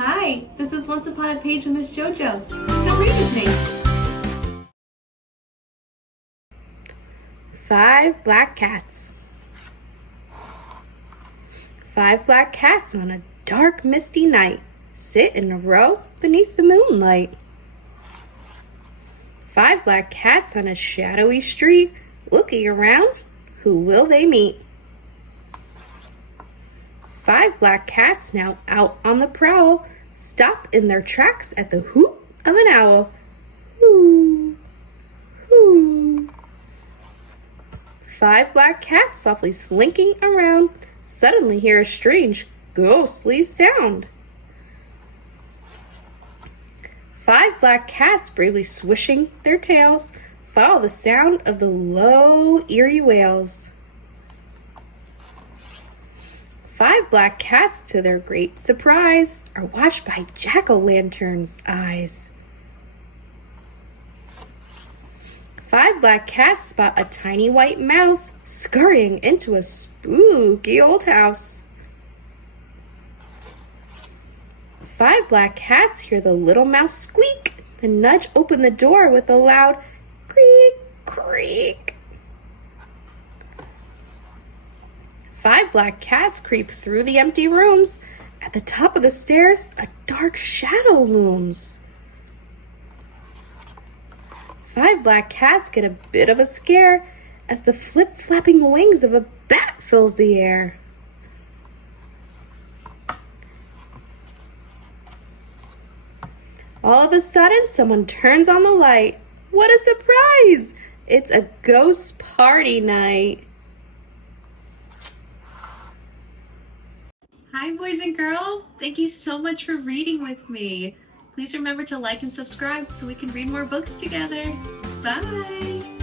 Hi, this is Once Upon a Page with Miss JoJo. Come read with me. 5 black cats. 5 black cats on a dark, misty night sit in a row beneath the moonlight. 5 black cats on a shadowy street looking around. Who will they meet? 5 black cats now out on the prowl stop in their tracks at the hoot of an owl. Hoo, hoo. 5 black cats softly slinking around suddenly hear a strange, ghostly sound. 5 black cats bravely swishing their tails follow the sound of the low, eerie wails. 5 black cats, to their great surprise, are watched by jack-o'-lantern's eyes. 5 black cats spot a tiny white mouse scurrying into a spooky old house. 5 black cats hear the little mouse squeak and nudge open the door with a loud creak, creak. 5 black cats creep through the empty rooms. At the top of the stairs, a dark shadow looms. 5 black cats get a bit of a scare as the flip-flapping wings of a bat fills the air. All of a sudden, someone turns on the light. What a surprise! It's a ghost party night. Hi, boys and girls. Thank you so much for reading with me. Please remember to like and subscribe so we can read more books together. Bye!